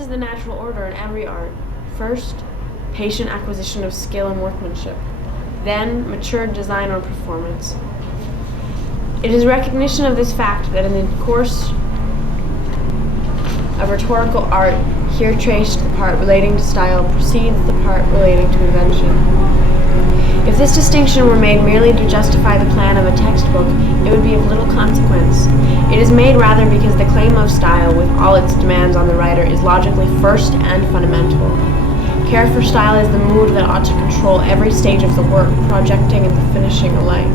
is the natural order in every art. First, patient acquisition of skill and workmanship. Then, matured design or performance. It is recognition of this fact that in the course of rhetorical art, here traced, the part relating to style precedes the part relating to invention. If this distinction were made merely to justify the plan of a textbook, it would be of little consequence. It is made rather because the claim of style, with all its demands on the writer, is logically first and fundamental. Care for style is the mood that ought to control every stage of the work, projecting and the finishing alike.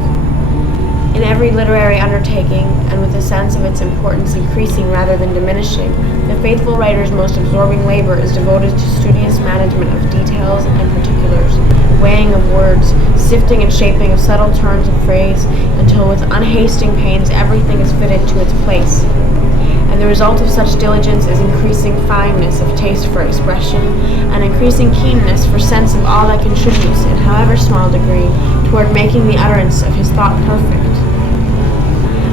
In every literary undertaking, and with a sense of its importance increasing rather than diminishing, the faithful writer's most absorbing labor is devoted to studious management of details and particulars, weighing of words, sifting and shaping of subtle turns of phrase, until with unhasting pains everything is fitted to its place. And the result of such diligence is increasing fineness of taste for expression, and increasing keenness for sense of all that contributes, in however small degree, toward making the utterance of his thought perfect.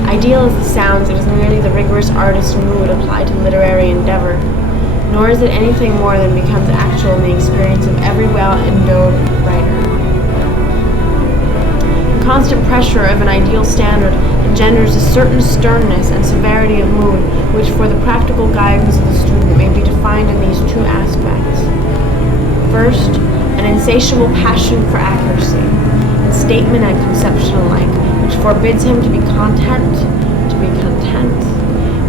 Ideal as this sounds, it is merely the rigorous artist mood applied to literary endeavor, nor is it anything more than becomes actual in the experience of every well-endowed writer. The constant pressure of an ideal standard engenders a certain sternness and severity of mood, which for the practical guidance of the student may be defined in these two aspects. First, an insatiable passion for accuracy, in statement and conception alike, which forbids him to be content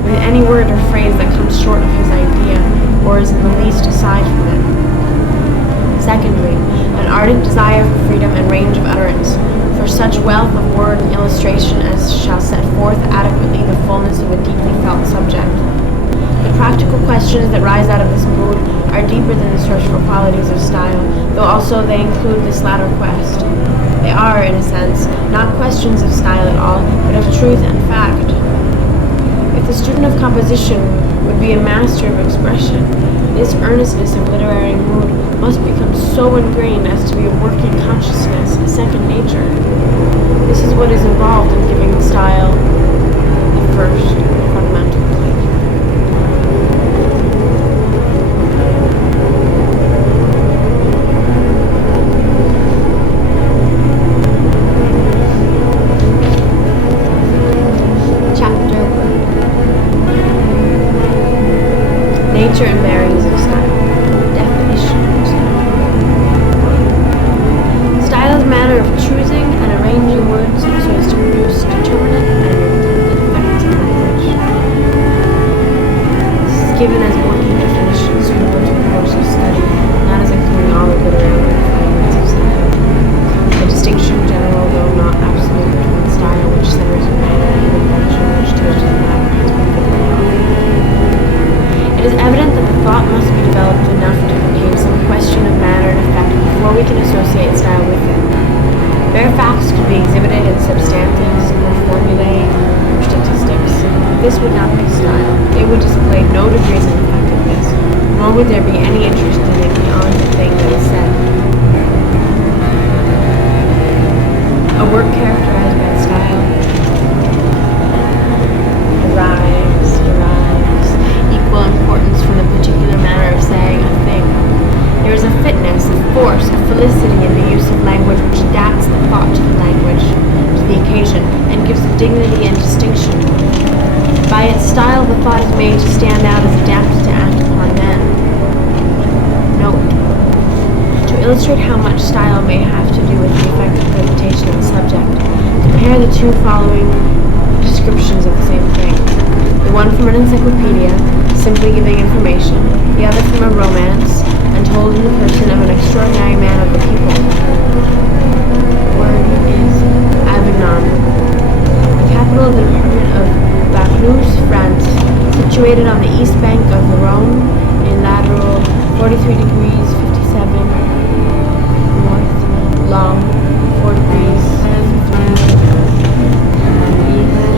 with any word or phrase that comes short of his idea, or is in the least aside from it. Secondly, an ardent desire for freedom and range of utterance, for such wealth of word and illustration as shall set forth adequately the fullness of a deeply felt subject. The practical questions that rise out of this mood are deeper than the search for qualities of style, though also they include this latter quest. They are, in a sense, not questions of style at all, but of truth and fact. If the student of composition would be a master of expression, this earnestness of literary mood must become so ingrained as to be a working consciousness, a second nature. This is what is involved in giving style the first fundamental place. Nature and bearings of style. Definition of style. Style is a manner of choosing and arranging words so as to produce determinate and intended effects in language. This is given as a working definition suitable to the course of study, not as including all the literary refinements of style. A distinction general, though not absolute, between style which centers in manner and invention which touches the matter has been given above. It is evident that the thought must be developed enough to contain some question of matter and effect before we can associate style with it. Bare facts could be exhibited in substantives or formulae or statistics. This would not be style. It would display no degrees of effectiveness, nor would there be any interest in it beyond the thing that is said. A work characterized by style derives equal importance from the particular manner of saying a thing. There is a fitness, a force, a felicity in the use of language which adapts the thought to the language, to the occasion, and gives a dignity and distinction. By its style, the thought is made to stand out as adapted to act upon men. Note: to illustrate how much style may have to do with the effective presentation of the subject, compare the two following descriptions of the same thing. The one from an encyclopedia, simply giving information, the other from a romance, and told in the person of an extraordinary man of the people. The word is Avignon, the capital of the department of Vaucluse, France, situated on the east bank of the Rhone, in lateral 43 degrees 57 north, long 4 degrees 50 east.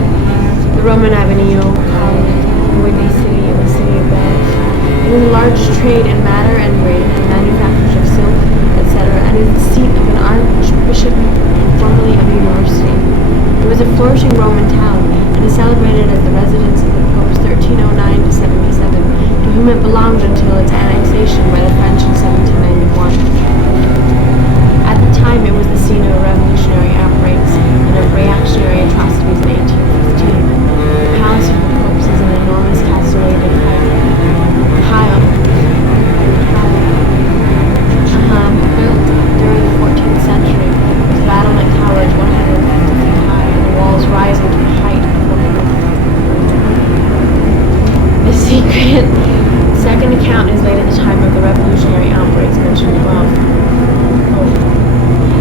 The Roman Avenue, called the windy city and the city of bells. It is a large trade in matter and grain and manufactures of silk, etc., and is of hope.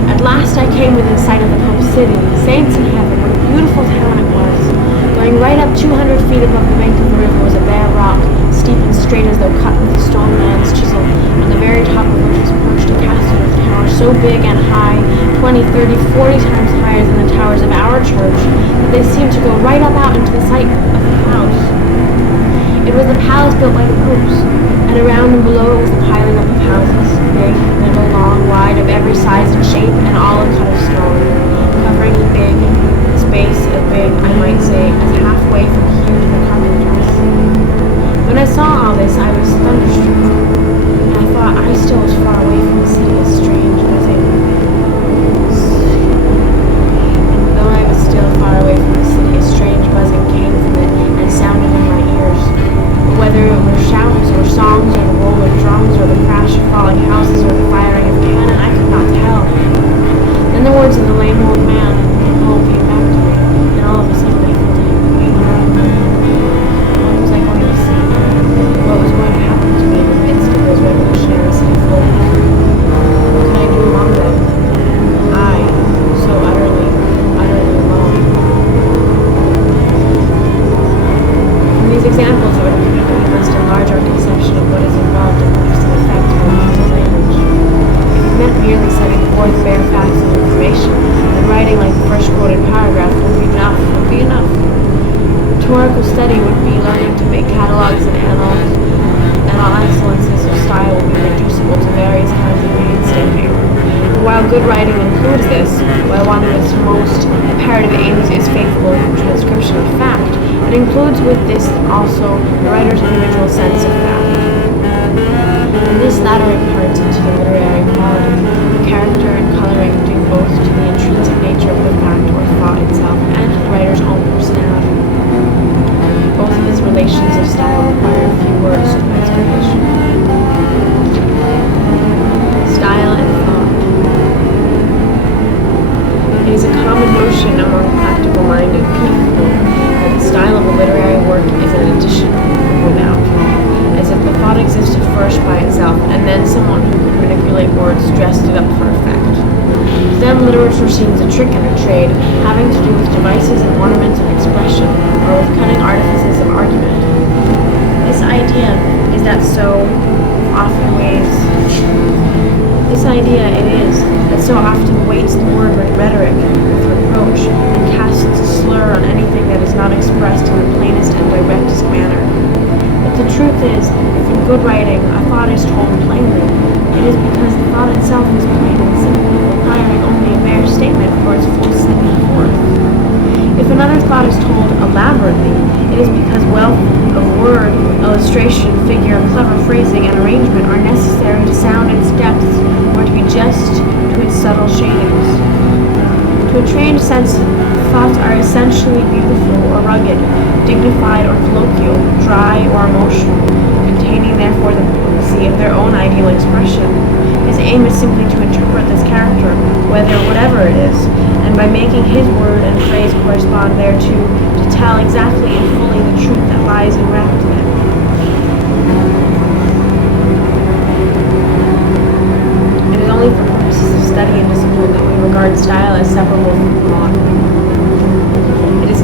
At last I came within sight of the Pope's city, saints in heaven, what a beautiful town it was. Going right up 200 feet above the bank of the river was a bare rock, steep and straight as though cut with a stone man's chisel, on the very top of which was perched a castle with tower so big and high, 20, 30, 40 times higher than the towers of our church, that they seemed to go right up out into the sight of the house. It was the palace built by the popes, and around and below it was the piling up of houses, big, little, long, wide, of every size and shape, and all of cut of stone, covering the big space as big, I might say, as halfway from here to the carpenter's. When I saw all this, I was thunderstruck, and I thought I still was far away from the city, a strange buzzing. And though I was still far away from the city, a strange buzzing came from it and sounded in my ears. But whether it were shouts or songs or the roll of drums or the crash of falling houses or the firing of cannon, I could not tell. Then the words of the lame old man all came back to me, and all of a sudden I felt like waiting around me. What was I going to see? What was going to happen to me in the midst of those revolutionary city folk? What could I do among them? I, so utterly, utterly alone. From these examples, it would appear that we must enlarge our conception of what is involved in cause and effect by using language. If we meant merely setting forth bare facts of information, then writing like the first quoted paragraph would be enough. Rhetorical study would be learning to make catalogues and annals, and all excellences of style will be reducible to various kinds of reinstating. While good writing includes this, while one of its most imperative aims is faithful transcription of fact, it includes with this also the writer's individual sense of fact. And this latter imparts into the literary quality, character and coloring due both to the intrinsic nature of the fact or thought itself and to the writer's own personality. Both of his relations of style require a few words to explanation. Style and thought. It is a common notion among practical-minded people that the style of a literary work is an addition from without, as if the thought existed first by itself, and then someone who could manipulate words dressed it up for effect. To them, literature seems a trick and a trade, having to do with devices and ornaments of expression, or with cunning artifices of argument. This idea that so often weights the word with rhetoric, with reproach, and casts a slur on anything that is not expressed in the plainest and directest manner. But the truth is, if in good writing a thought is told plainly, it is because the thought itself is plain and simple, requiring only a bare statement for its full setting forth. If another thought is told elaborately, it is because wealth of word, illustration, figure, clever phrasing, and arrangement are necessary to sound its depths or to be just to its subtle shadings. To a trained sense, thoughts are essentially beautiful or rugged, dignified or colloquial, dry or emotional, containing therefore the potency of their own ideal expression. His aim is simply to interpret this character, whatever it is, and by making his word and phrase correspond thereto, to tell exactly and fully the truth that lies enwrapped in it. It is only for purposes of study and discipline that we regard style as separable from thought.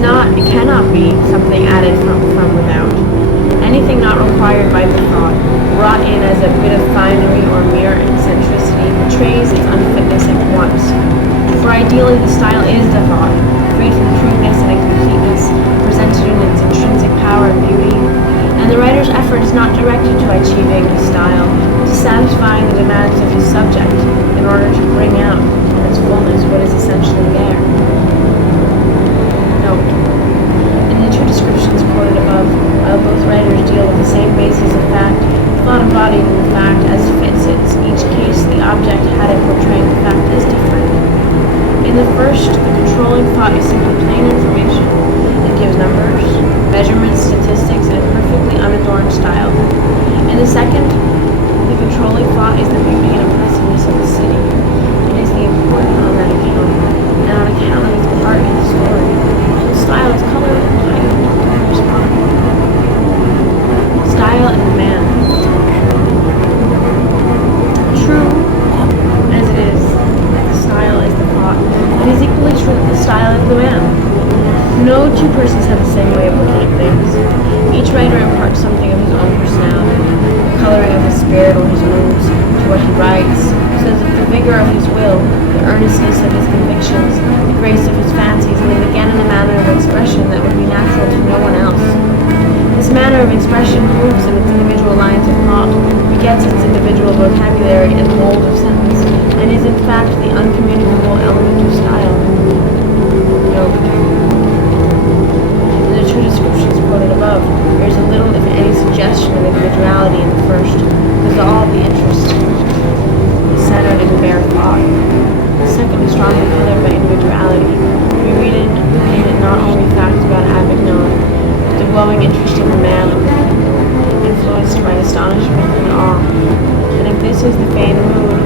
It cannot be something added from without. Anything not required by the thought, brought in as a bit of finery or mere eccentricity, betrays its unfitness at once. For ideally the style is the thought, freed from crudeness and incompleteness, presented in its intrinsic power and beauty. And the writer's effort is not directed to achieving a style, but to satisfying the demands of his subject, in order to bring out in its fullness what is essentially there. Note: in the two descriptions quoted above, while both writers deal with the same basis of fact, the thought embodied in the fact as fits it. In each case, the object had it portraying the fact is different. In the first, the controlling thought is simply plain information. It gives numbers, measurements, statistics, and a perfectly unadorned style. In the second, the controlling thought is the beauty and impressiveness of the city. It is the important on that account, and on account of its part in the story. The style is color and height corresponding. Style and the man. True, vigor of his will, the earnestness of his convictions, the grace of his fancies, and yet again in a manner of expression that would be natural to no one else. This manner of expression moves in its individual lines of thought, begets its individual vocabulary and mold of sentence, and is in fact the uncommunicable element of style. Note: in the two descriptions quoted above, there is a little, if any, suggestion of individuality in the first, because all the interest is centered in bare thought. The second is strongly colored by individuality. We read in it not only facts about Avignon, but the glowing interest in the man, influenced by astonishment and awe. And if this is the vain mood,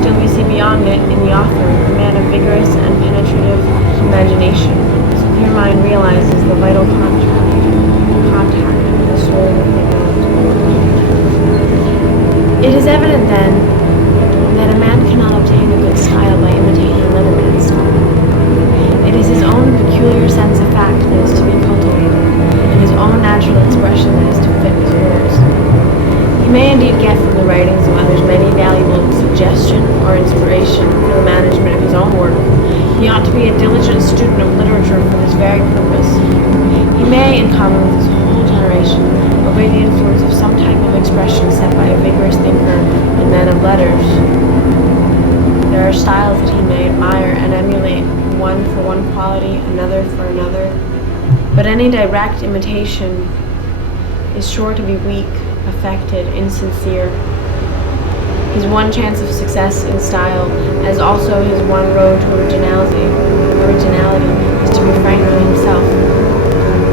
still we see beyond it, in the author, a man of vigorous and penetrative imagination, whose clear mind realizes the vital contact with the soul of the world. It is evident, then, that a man cannot obtain a good style by imitating another man's style. It is his own peculiar sense of fact that is to be cultivated, and his own natural expression that is to fit his words. He may indeed get from the writings of others many valuable suggestion or inspiration for the management of his own work. He ought to be a diligent student of literature for this very purpose. He may, in common with his whole generation, obey the influence of some type of expression set by a vigorous thinker and man of letters. There are styles that he may admire and emulate, one for one quality, another for another. But any direct imitation is sure to be weak, affected, insincere. His one chance of success in style, as also his one road to originality, is to be frank with himself,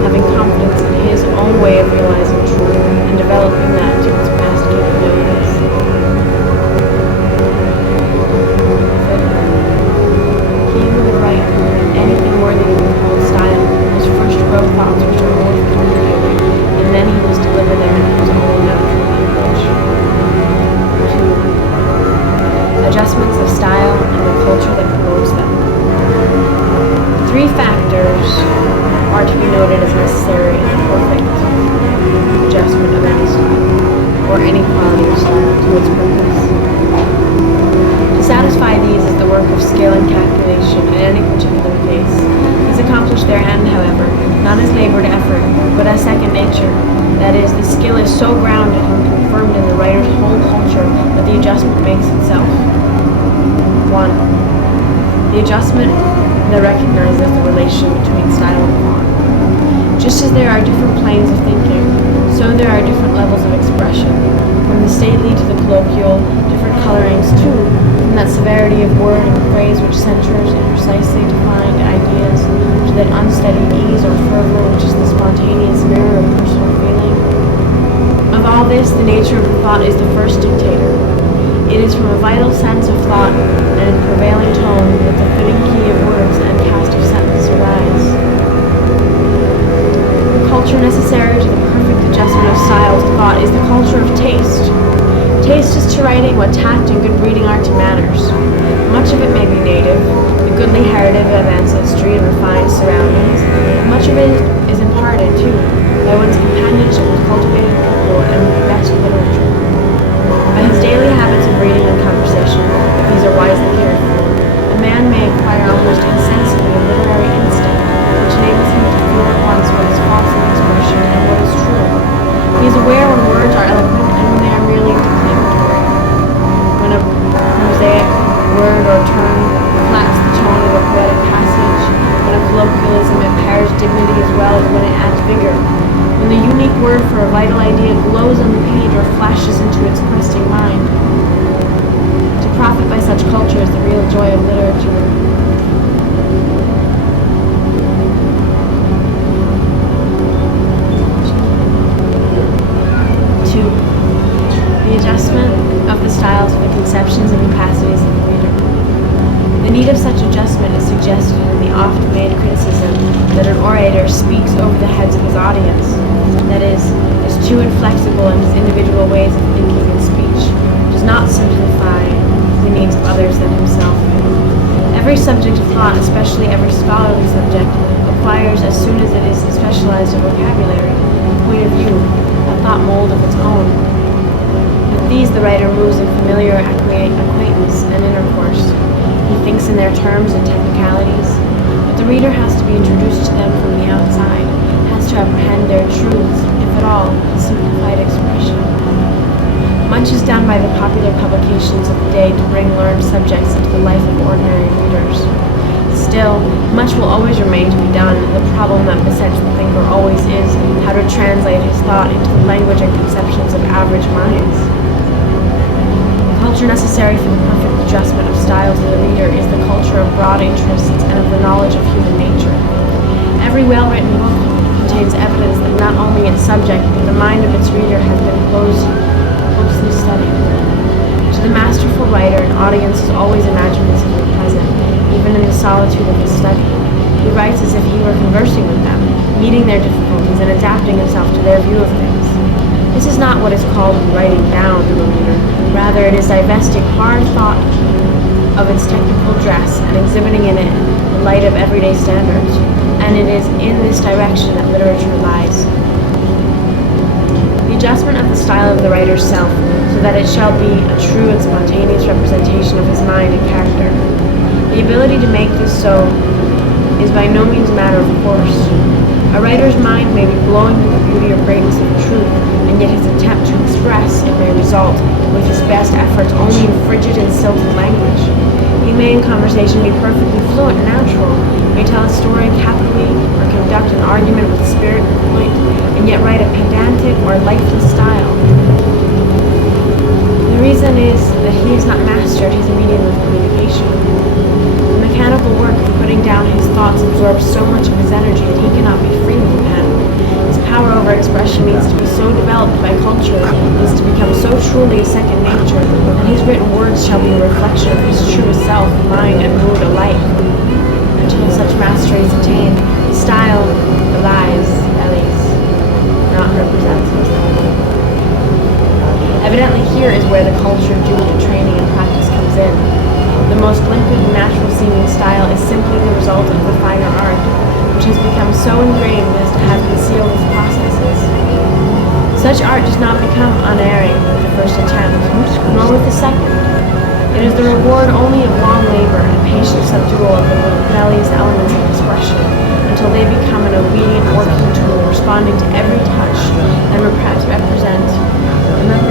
having confidence in his own way of realizing truth and developing that to its best capabilities. He who would write anything worthy to be called style must first grow thoughts which are worth communicating, and then he must deliver them in his own natural language. 2. Adjustments of style and the culture that promotes them. 3 factors are to be noted as necessary in the perfect adjustment of any style, or any quality of style, to its purpose. To satisfy these is the work of skill and calculation in any particular case. These accomplish their end, however, not as labored effort, but as second nature. That is, the skill is so grounded and confirmed in the writer's whole culture that the adjustment makes itself. 1. The adjustment that recognizes the relation between style and form. Just as there are different planes of thinking, so there are different levels of expression. From the stately to the colloquial, different colorings too, from that severity of word and phrase which centers in precisely defined ideas, to that unsteady ease or fervor which is the spontaneous mirror of personal feeling. Of all this, the nature of the thought is the first dictator. It is from a vital sense of thought and prevailing tone that the fitting key of words and cast of sentence arise. The culture necessary to the perfect adjustment of style to thought is the culture of taste. Taste is to writing what tact and good breeding are to manners. Much of it may be native, the goodly heritage of ancestry and refined surroundings. Much of it is imparted, too, by one's companionship with cultivated people and with the best literature. By his daily habits of reading and conversation, if these are wisely cared for, a man may acquire almost insensibly a literary instinct, which enables him to feel at once what is false in expression and what is true. He is aware when words are eloquent and when they are merely declamatory. When a prosaic word or term flats the tone of a poetic passage, when a colloquialism impairs dignity as well as when it adds vigor, when the unique word for a vital idea glows on the page or flashes into its questing mind. To profit by such culture is the real joy of literature. 2. The adjustment of the styles of the conceptions and capacities of the reader. The need of such adjustment is suggested in the oft-made criticism that an orator speaks over the heads of his audience, that is too inflexible in his individual ways of thinking and speech, does not simplify the needs of others than himself. Every subject of thought, especially every scholarly subject, acquires as soon as it is specialized in vocabulary, point of view, a thought mold of its own. With these the writer moves in familiar acquaintance and inner in their terms and technicalities, but the reader has to be introduced to them from the outside, has to apprehend their truths, if at all, in simplified expression. Much is done by the popular publications of the day to bring learned subjects into the life of ordinary readers. Still, much will always remain to be done, and the problem that besets the thinker always is how to translate his thought into the language and conceptions of average minds. The culture necessary for the perfect adjustment of styles of the reader is the culture of broad interests and of the knowledge of human nature. Every well-written book contains evidence that not only its subject, but the mind of its reader has been closely studied. To the masterful writer, an audience is always imaginatively present, even in the solitude of his study. He writes as if he were conversing with them, meeting their difficulties and adapting himself to their view of things. This is not what is called writing down to the reader. Rather, it is divesting hard thought of its technical dress and exhibiting in it the light of everyday standards. And it is in this direction that literature lies. The adjustment of the style of the writer's self, so that it shall be a true and spontaneous representation of his mind and character. The ability to make this so is by no means a matter of course. A writer's mind may be glowing with the beauty or greatness of truth, and yet his attempt to express it may result, with his best efforts, only in frigid and stilted language. He may in conversation be perfectly fluent and natural, may tell a story capitally, or conduct an argument with spirit and point, and yet write a pedantic or lifeless style. The reason is that he has not mastered his medium of communication. The mechanical work of putting down his thoughts absorbs so much of his energy that he cannot be free with the pen. His power over expression needs to be so developed by culture, needs to become so truly a second nature, that his written words shall be a reflection of his truest self, mind, and mood alike. Until such mastery is attained, his style relies, at least, not represents himself. Evidently here is where the culture due to training and practice comes in. The most limpid and natural-seeming style is simply the result of the finer art, which has become so ingrained as to have concealed its processes. Such art does not become unerring with the first attempt, nor with the second. It is the reward only of long labor and patient subdual of the rebellious elements of expression, until they become an obedient working tool, responding to every touch, and represent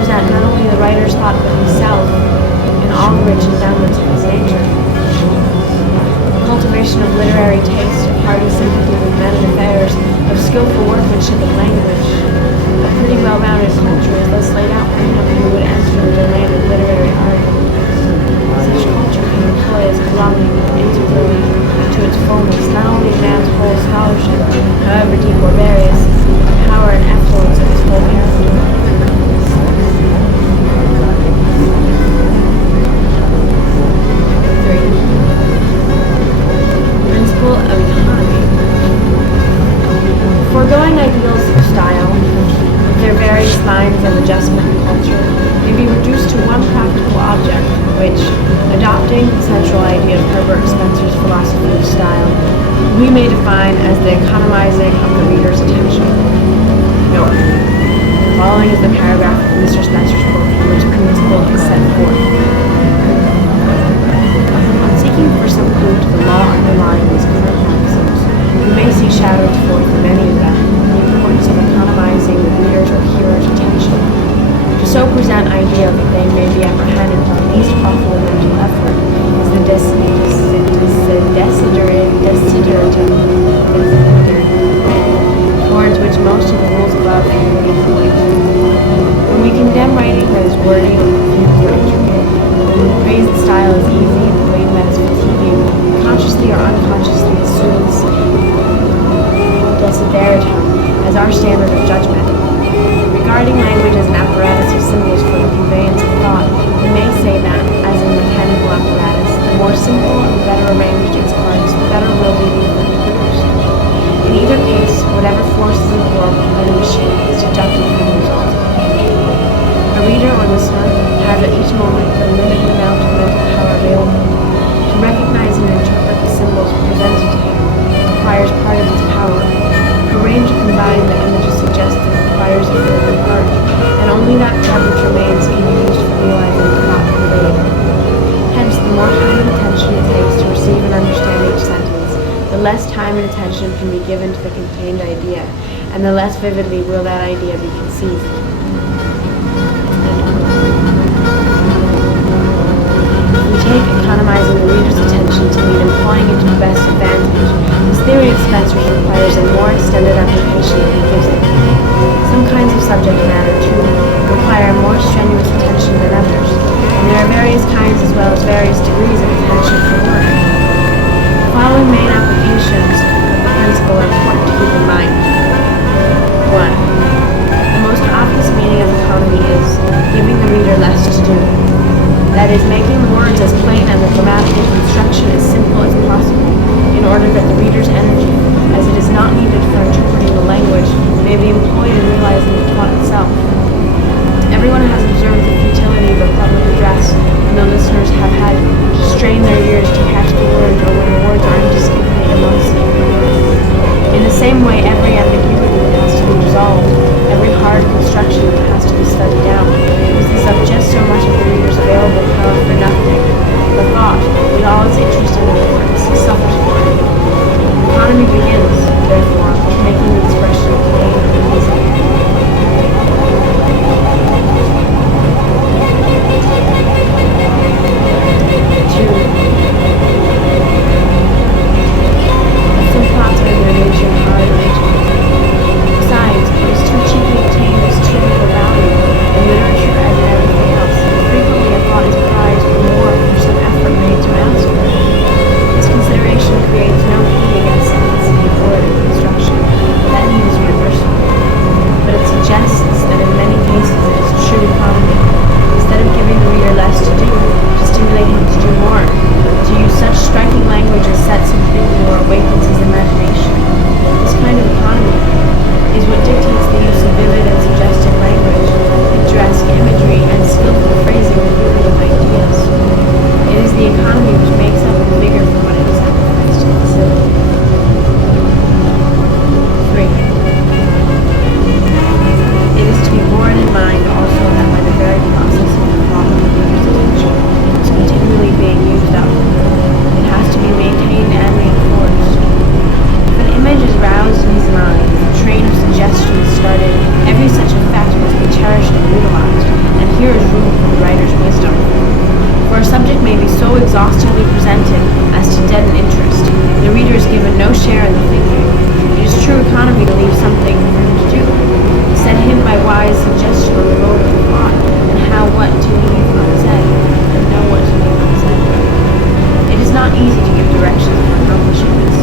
not only the writer's thought but himself in all the rich endowments of his nature. The cultivation of literary taste, of hearty sympathy with men and affairs, of skillful workmanship and language, a pretty well-rounded culture is thus laid out for him who would enter the domain of literary art. Such culture can employ as belonging integrally to its fullness not only a man's whole scholarship, however deep or various, but the power and influence of his whole character. Principle of economy. Foregoing ideals of style, with their various lines of adjustment and culture, may be reduced to one practical object, which, adopting the central idea of Herbert Spencer's philosophy of style, we may define as the economizing of the reader's attention. Note: the following is the paragraph of Mr. Spencer's book in which the principle is set forth. On seeking for some clue to the law underlying these current maxims, we may see shadowed forth in many of them the importance of economizing the reader's or hearer's attention. To so present idea that they may be apprehended with the least awful mental effort is the desideratum towards which most of the rules above may point. When we condemn writing that is wordy or confused or intricate, when we praise the style as easy and the blame that is fatiguing, consciously or unconsciously assumes desideratum as our standard of judgment. Regarding language as an apparatus of symbols for the conveyance of thought, we may say that, as in a mechanical apparatus, the more simple and better arranged its parts, the better will be the effect produced. In either case, whatever force is absorbed by the machine is deducted from the result. A reader or listener has at each moment but a limited amount of mental power available. To recognize and interpret the symbols presented to him requires part of his power. To arrange and combine the images suggested requires a further part, and only that part which remains can be used for realizing the thought conveyed. Hence, the more time and attention it takes to less time and attention can be given to the contained idea, and the less vividly will that idea be conceived. We take economizing the reader's attention to mean employing it to the best advantage. This theory of Spencer's requires a more extended application than he gives it. Some kinds of subject matter, too, require more strenuous attention than others, and there are various kinds as well as various degrees of attention for work. The following main applications of the principle are important to keep in mind. 1. The most obvious meaning of economy is giving the reader less to do. That is, making the words as plain and the grammatical construction as simple as possible, in order that the reader's energy, as it is not needed for interpreting the language, may be employed in realizing the plot itself. Everyone has observed the futility of a public address when the listeners have had to strain their ears to catch the words, or when the words are indistinctly enunciated. In the same way, every ambiguity has to be resolved, every hard construction has to be studied out, because these have just so much of the reader's available power for nothing. The thought, with all its interest and importance, suffers for it. Economy begins, therefore, with making the expression plain and easy. 2. Some plots are in their nature hard or intricate. Besides, it is too cheaply obtained as too little value, in literature as in everything else. Frequently a thought is prized more for some effort made to master it. This consideration creates no plea against simplicity or the construction. That need is universal. But it suggests that in many cases it is true economy. Instead of giving the reader less to do, to stimulate him to do more, to use such striking language as sets him thinking or awakens his imagination. This kind of economy is what dictates the use of vivid and suggestive language, picturesque imagery, and skillful phrasing in vivid ideas. It is the economy which makes up the vigor for what it is sacrificed to facility. 3. It is to be borne in mind also that by the very process of the thought of the reader's attention is continually being used up, it has to be maintained and reinforced. If an image is roused in his mind, a train of suggestion is started, every such effect must be cherished and utilized, and here is room for the writer's wisdom. For a subject may be so exhaustively presented as to deaden interest. The reader is given no share in the thinking. It is true economy to leave something for him to do. Set him by wise suggestion on the road of the plot, and how what to leave unsaid, and know what to leave unsaid. It is not easy to give directions for accomplishing this,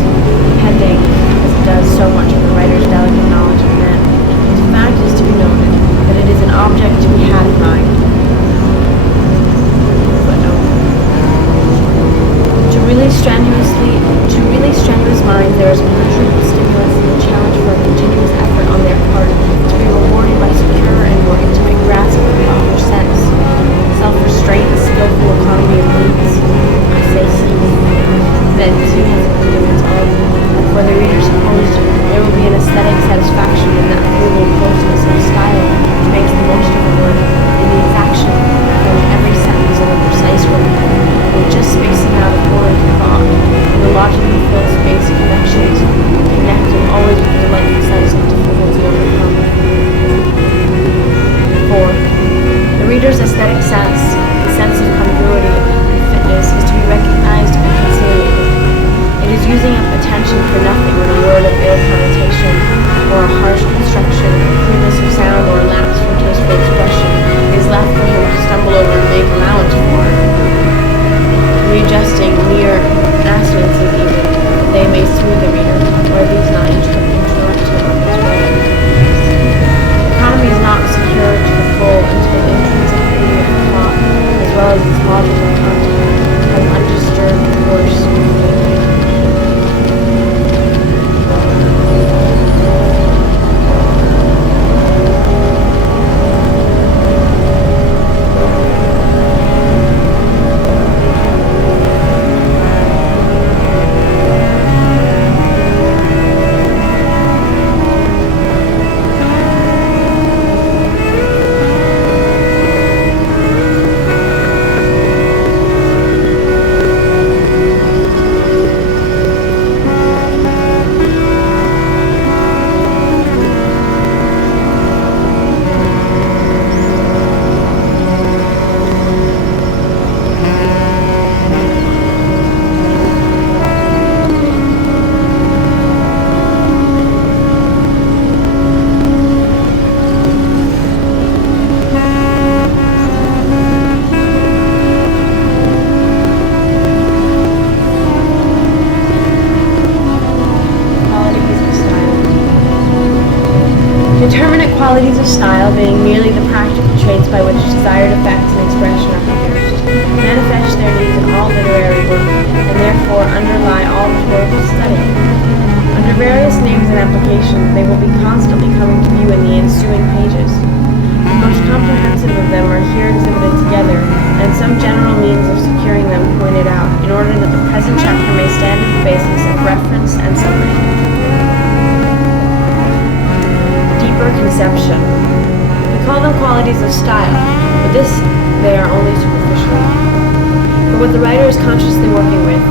depending, as it does so much on the writer's delicate knowledge of men. The fact is to be noted that it is an object to be had in mind. To really strenuous minds, there is a pleasurable stimulus in the challenge for a continuous effort on their part to be rewarded by secure and style being merely the practical traits by which desired effects and expression are produced, manifest their needs in all literary work, and therefore underlie all rhetorical study. Under various names and applications, they will be constantly coming to view in the ensuing pages. The most comprehensive of them are here exhibited together, and some general means of securing them pointed out, in order that the present chapter may stand as the basis of reference and summary. Deeper conception. We call them qualities of style, but this they are only superficial. For what the writer is consciously working with,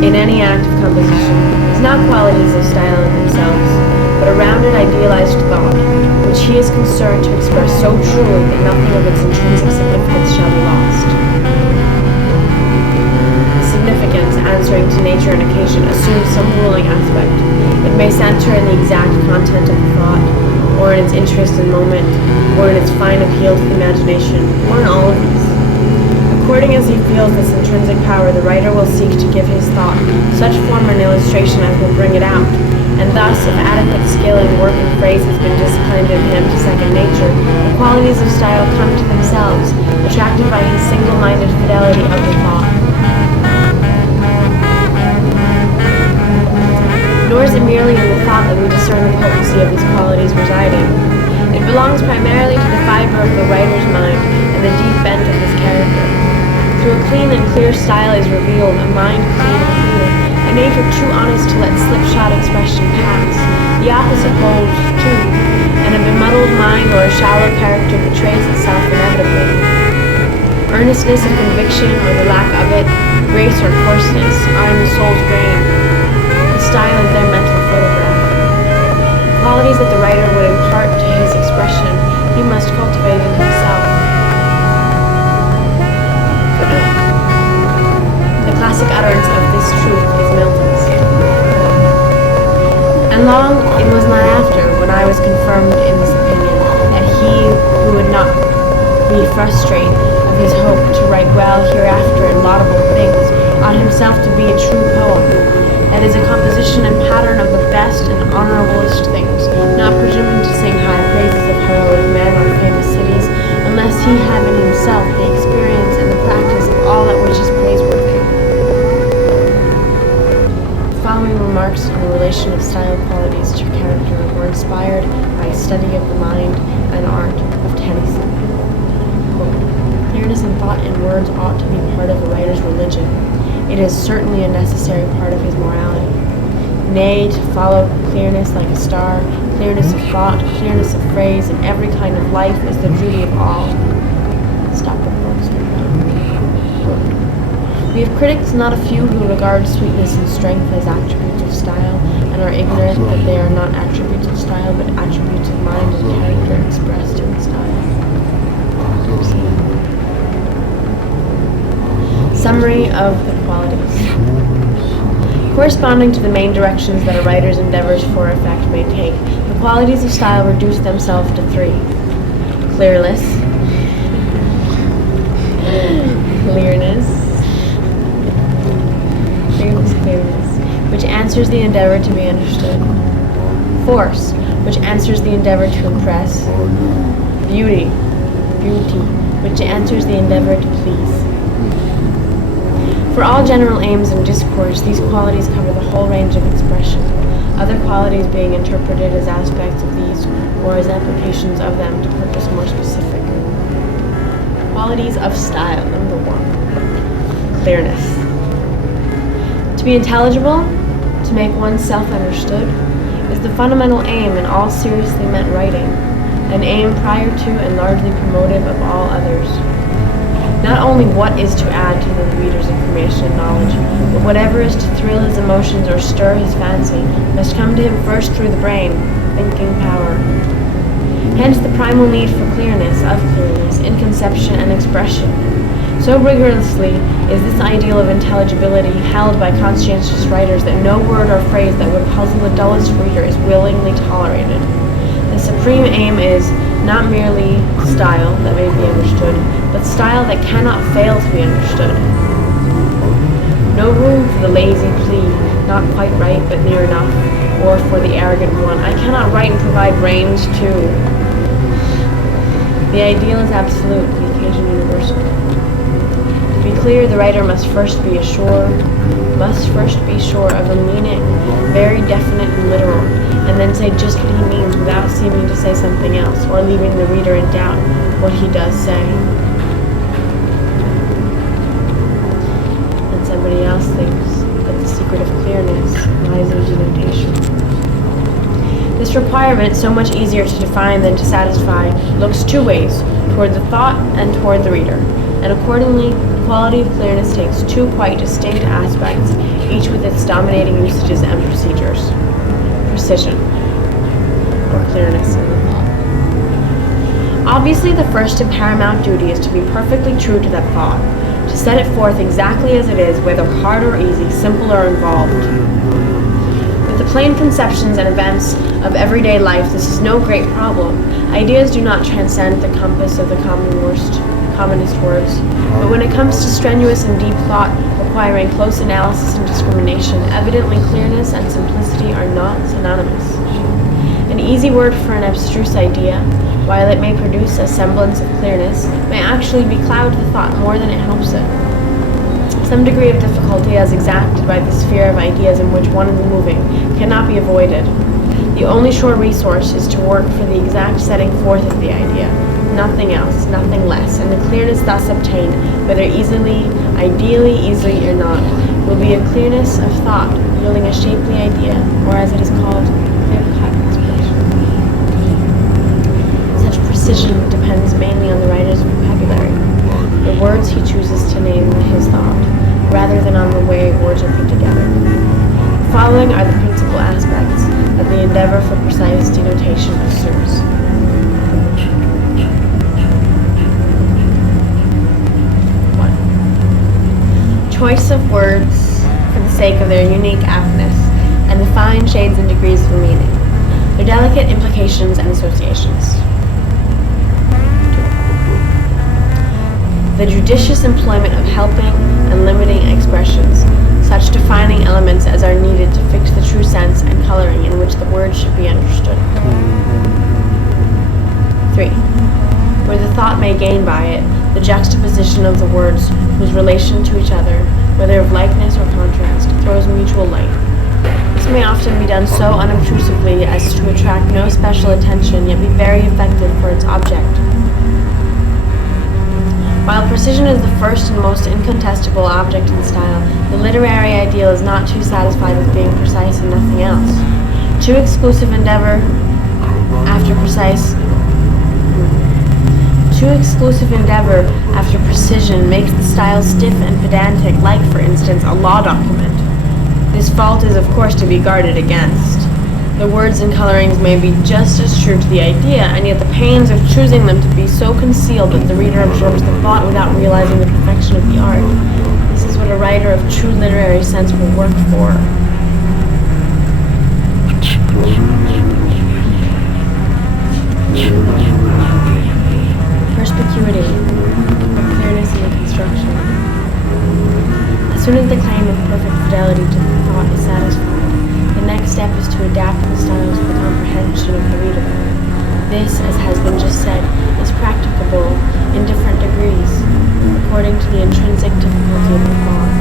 in any act of composition, is not qualities of style in themselves, but a rounded idealized thought, which he is concerned to express so truly that nothing of its intrinsic significance shall be lost. Significance, answering to nature and occasion, assumes some ruling aspect. It may center in the exact content of the thought, or in its interest and moment, or in its fine appeal to the imagination, or in all of these. According as he feels this intrinsic power, the writer will seek to give his thought such form and illustration as will bring it out, and thus, if adequate skill in work and phrase has been disciplined in him to second nature, the qualities of style come to themselves, attracted by his single-minded fidelity of the thought. Nor is it merely in the thought that we discern the potency of these qualities residing. It belongs primarily to the fiber of the writer's mind and the deep bent of his character. Through a clean and clear style is revealed a mind clean and clear, a nature too honest to let slipshod expression pass. The opposite holds, too, and a bemuddled mind or a shallow character betrays itself inevitably. Earnestness of conviction or the lack of it, grace or coarseness, are in the soul's grain. The style is their mental photograph. The qualities that the writer would impart to his expression, he must cultivate in himself. The classic utterance of this truth is Milton's. And long it was not after, when I was confirmed in this opinion, that he who would not be frustrate of his hope to write well hereafter in laudable things, ought himself to be a true poem, that is a composition and pattern of the best and honorablest things, not presuming to sing high praises of heroic men or famous cities, unless he have in himself the experience and the practice of all that which is praiseworthy. The following remarks on the relation of style qualities to character were inspired by a study of the mind and art of Tennyson. Quote, clearness in thought and words ought to be part of a writer's religion. It is certainly a necessary part of his morality. Nay, to follow clearness like a star, clearness of thought, clearness of phrase, in every kind of life is the duty of all. Stop the books. We have critics not a few who regard sweetness and strength as attributes of style, and are ignorant that they are not attributes of style, but attributes of mind and character expressed in style. Summary of the qualities. Corresponding to the main directions that a writer's endeavors for effect may take, the qualities of style reduce themselves to three. Clearness, which answers the endeavor to be understood. Force, which answers the endeavor to impress. Beauty, which answers the endeavor to please. For all general aims in discourse, these qualities cover the whole range of expression, other qualities being interpreted as aspects of these or as applications of them to purpose more specific. Qualities of style. Number 1. Clearness. To be intelligible, to make oneself understood, is the fundamental aim in all seriously meant writing, an aim prior to and largely promotive of all others. Not only what is to add to the reader's information and knowledge, but whatever is to thrill his emotions or stir his fancy must come to him first through the brain, thinking power. Hence the primal need for clearness, in conception and expression. So rigorously is this ideal of intelligibility held by conscientious writers that no word or phrase that would puzzle the dullest reader is willingly tolerated. The supreme aim is not merely style that may be understood, but style that cannot fail to be understood. No room for the lazy plea, not quite right but near enough, or for the arrogant one, I cannot write and provide brains too. The ideal is absolute, the occasion universal. To be clear, the writer must first be sure of a meaning, very definite and literal, and then say just what he means without seeming to say something else, or leaving the reader in doubt what he does say. And somebody else thinks that the secret of clearness lies in denotation. This requirement, so much easier to define than to satisfy, looks two ways, toward the thought and toward the reader, and accordingly, the quality of clearness takes two quite distinct aspects, each with its dominating usages and procedures. Precision, or clearness in the thought. Obviously, the first and paramount duty is to be perfectly true to that thought, to set it forth exactly as it is, whether hard or easy, simple or involved. With the plain conceptions and events of everyday life, this is no great problem. Ideas do not transcend the compass of the commonest words. But when it comes to strenuous and deep thought, requiring close analysis and discrimination, evidently clearness and simplicity are not synonymous. An easy word for an abstruse idea, while it may produce a semblance of clearness, may actually becloud the thought more than it helps it. Some degree of difficulty as exacted by the sphere of ideas in which one is moving cannot be avoided. The only sure resource is to work for the exact setting forth of the idea, nothing else, nothing less, and the clearness thus obtained, whether ideally easily or not, will be a clearness of thought, yielding a shapely idea, or as it is called, clear-cut expression. Such precision depends mainly on the writer's vocabulary, the words he chooses to name his thought, rather than on the way words are put together. The following are the principal aspects of the endeavor for precise denotation asserts. Choice of words for the sake of their unique aptness and the fine shades and degrees of meaning, their delicate implications and associations. 2. The judicious employment of helping and limiting expressions, such defining elements as are needed to fix the true sense and coloring in which the word should be understood. 3. Where the thought may gain by it, the juxtaposition of the words whose relation to each other, whether of likeness or contrast, throws mutual light. This may often be done so unobtrusively as to attract no special attention, yet be very effective for its object. While precision is the first and most incontestable object in style, the literary ideal is not too satisfied with being precise and nothing else. Too exclusive endeavor after precision makes the style stiff and pedantic, like, for instance, a law document. This fault is, of course, to be guarded against. The words and colorings may be just as true to the idea, and yet the pains of choosing them to be so concealed that the reader absorbs the thought without realizing the perfection of the art. This is what a writer of true literary sense will work for. Perspicuity, or clearness in the construction. As soon as the claim of perfect fidelity to the thought is satisfied, the next step is to adapt the styles for the comprehension of the reader. This, as has been just said, is practicable in different degrees, according to the intrinsic difficulty of the thought.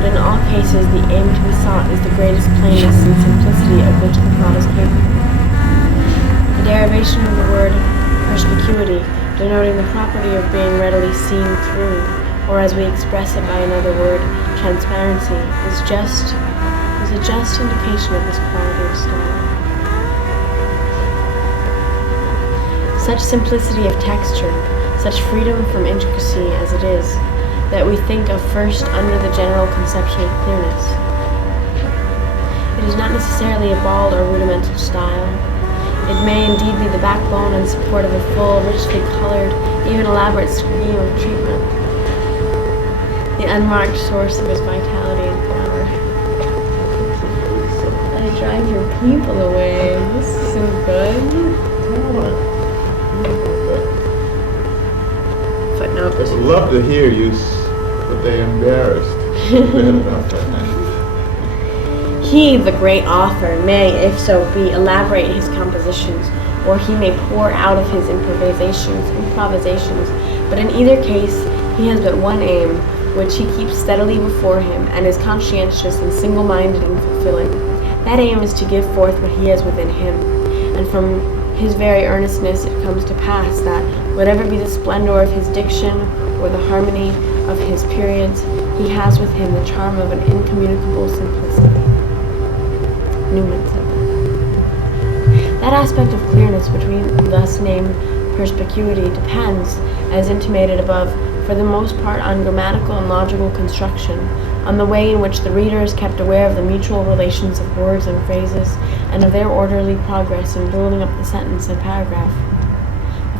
But in all cases, the aim to be sought is the greatest plainness and simplicity of which the thought is capable. The derivation of the word perspicuity, denoting the property of being readily seen through, or as we express it by another word, transparency, is a just indication of this quality of style. Such simplicity of texture, such freedom from intricacy as it is, that we think of first under the general conception of clearness. It is not necessarily a bald or rudimental style. It may indeed be the backbone and support of a full, richly colored, even elaborate scheme of treatment, the unmarked source of his vitality and power. I drive your people away. This is so good. Footnote. I would love to hear you, but they're embarrassed. He, the great author, may, if so be, elaborate his compositions, or he may pour out of his improvisations, but in either case he has but one aim, which he keeps steadily before him, and is conscientious and single-minded in fulfilling. That aim is to give forth what he has within him, and from his very earnestness it comes to pass that, whatever be the splendor of his diction or the harmony of his periods, he has with him the charm of an incommunicable simplicity. Newman said that. That aspect of clearness which we thus name perspicuity depends, as intimated above, for the most part on grammatical and logical construction, on the way in which the reader is kept aware of the mutual relations of words and phrases, and of their orderly progress in building up the sentence and paragraph.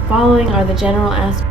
The following are the general aspects